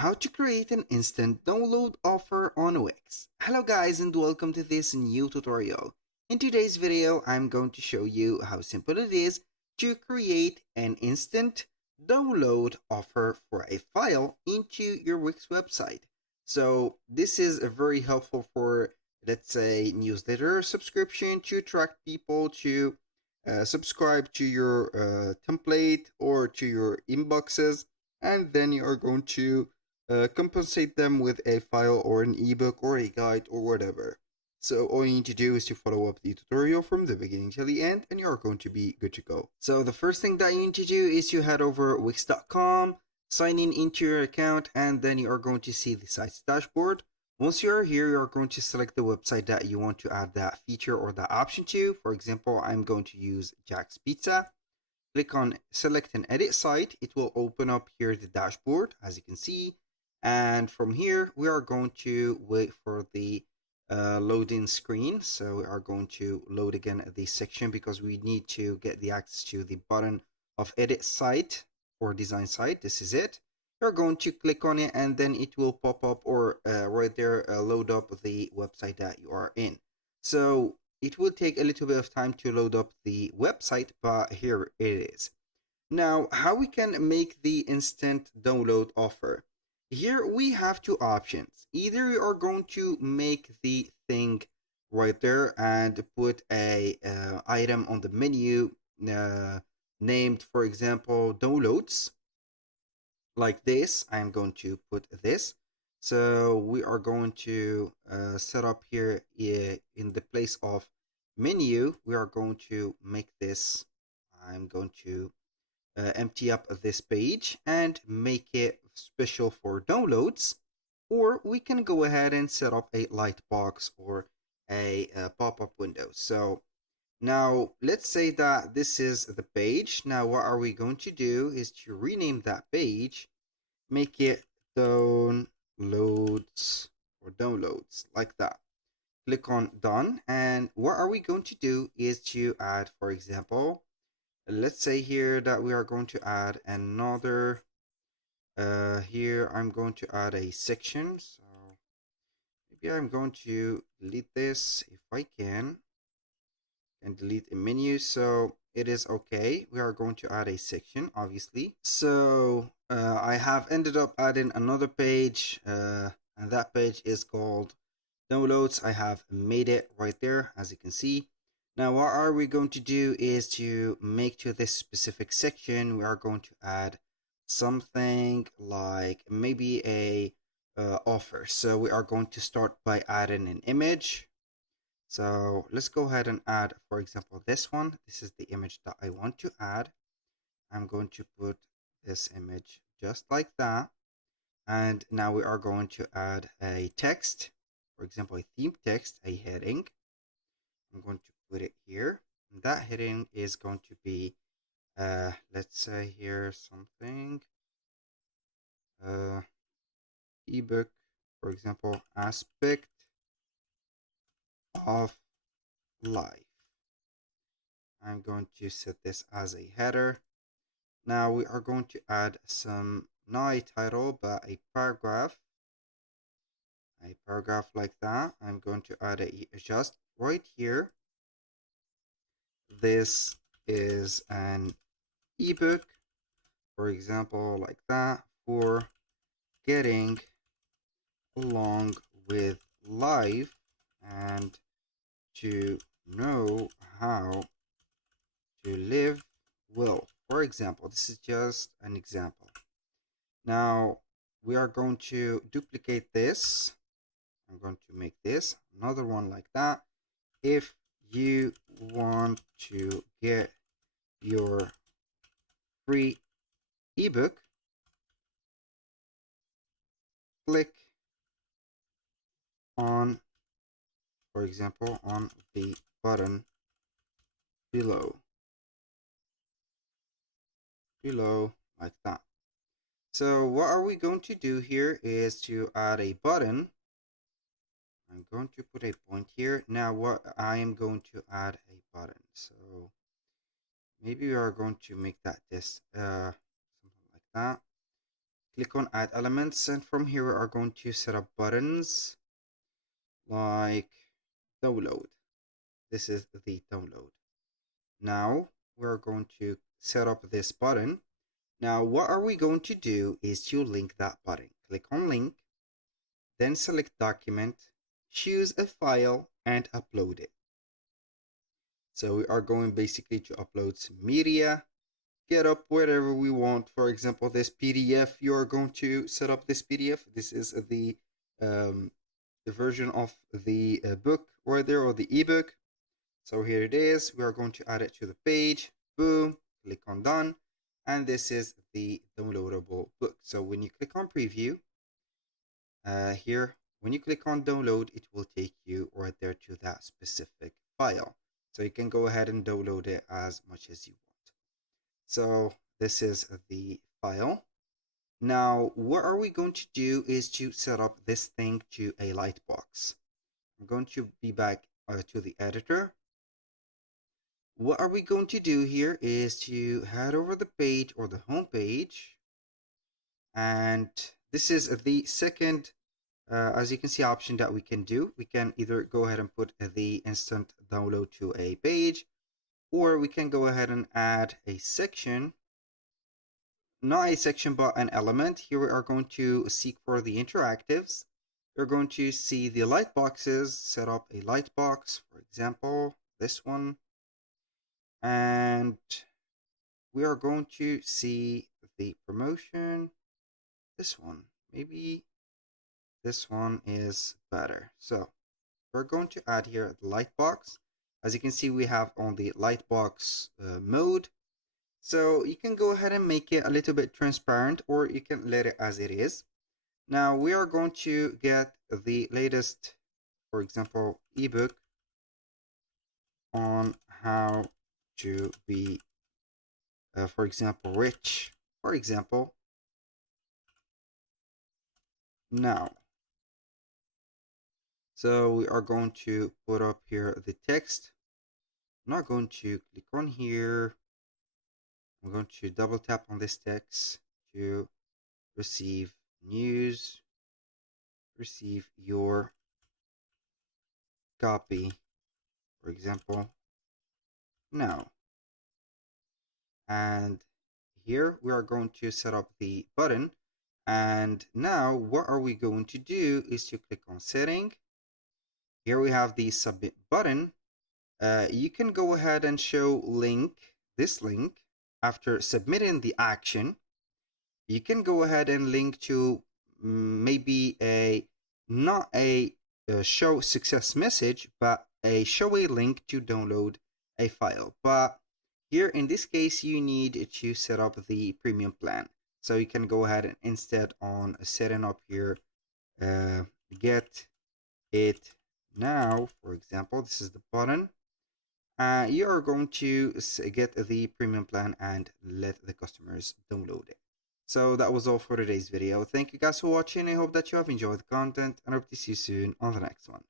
how to create an instant download offer on Wix. Hello guys and welcome to this new tutorial. In today's video, I'm going to show you how simple it is to create an instant download offer for a file into your Wix website. So this is a very helpful for, let's say, newsletter subscription to attract people to subscribe to your template or to your inboxes, and then you are going to compensate them with a file or an ebook or a guide or whatever. So all you need to do is to follow up the tutorial from the beginning till the end, and you're going to be good to go. So the first thing that you need to do is to head over wix.com, sign in into your account, and then you are going to see the site's dashboard. Once you are here, you are going to select the website that you want to add that feature or that option to. For example, I'm going to use Jack's Pizza. Click on select and edit site. It will open up here the dashboard, as you can see. And from here, we are going to wait for the loading screen. So we are going to load again this section because we need to get the access to the button of edit site or design site. This is it. You're going to click on it and then it will pop up or right there load up the website that you are in. So it will take a little bit of time to load up the website, but here it is. Now, how we can make the instant download offer? Here we have two options. Either you are going to make the thing right there and put a item on the menu named, for example, downloads, like this. I'm going to put this. So we are going to set up here in the place of menu. We are going to make this. I'm going to empty up this page and make it special for downloads. Or we can go ahead and set up a light box or a pop-up window. So now let's say that this is the page. Now what are we going to do is to rename that page, make it downloads or downloads, like that. Click on done, and what are we going to do is to add, for example, let's say here that we are going to add another here I'm going to add a section. So maybe I'm going to delete this if I can, and delete a menu. So it is okay. We are going to add a section, obviously. So I have ended up adding another page, and that page is called downloads. I have made it right there, as you can see. Now what are we going to do is to make to this specific section, we are going to add something like maybe a offer. So we are going to start by adding an image. So let's go ahead and add, for example, this one. This is the image that I want to add. I'm going to put this image just like that. And now we are going to add a text, for example, a theme text, a heading. I'm going to put it here. And that heading is going to be, let's say here something, ebook, for example, aspect of life. I'm going to set this as a header. Now we are going to add some, not a title, but a paragraph like that. I'm going to add a just right here. This is an ebook, for example, like that, for getting along with life and to know how to live well. For example, this is just an example. Now we are going to duplicate this. I'm going to make this another one like that. If you want to get your free ebook, click on, for example, on the button below like that. So what are we going to do here is to add a button. I'm going to put a point here. Now what I am going to add a button. So maybe we are going to make that this something like that. click on add elements, and from here we are going to set up buttons like download. This is the download. Now we're going to set up this button. Now what are we going to do is to link that button. Click on link, then select document, choose a file and upload it. So we are going basically to upload some media, get up whatever we want. For example, this PDF, you are going to set up this PDF. This is the version of the book right there, or the ebook. So here it is. We are going to add it to the page. Boom, click on done. And this is the downloadable book. So when you click on preview, here, when you click on download, it will take you right there to that specific file. So you can go ahead and download it as much as you want. So this is the file. Now, what are we going to do is to set up this thing to a lightbox. I'm going to be back to the editor. What are we going to do here is to head over the page or the home page. And this is the second, as you can see, option that we can do. We can either go ahead and put the instant download to a page, or we can go ahead and add a section. Not a section, but an element. Here we are going to seek for the interactives. You're going to see the light boxes, set up a light box, for example, this one. And we are going to see the promotion, this one. Maybe this one is better. So we're going to add here the light box. As you can see, we have on the light box mode. So you can go ahead and make it a little bit transparent, or you can let it as it is. Now we are going to get the latest, for example, ebook on how to be, for example, rich, for example, now. So we are going to put up here the text. I'm not going to click on here. I'm going to double tap on this text to receive news, receive your copy, for example, now. And here we are going to set up the button. And now what are we going to do is to click on setting. Here we have the submit button. You can go ahead and show this link after submitting the action. You can go ahead and link to maybe not a show success message, but show a link to download a file. But here in this case, you need to set up the premium plan. So you can go ahead and instead on setting up here, get it now, for example, this is the button. You are going to get the premium plan and let the customers download it. So that was all for today's video. Thank you guys for watching. I hope that you have enjoyed the content, and I hope to see you soon on the next one.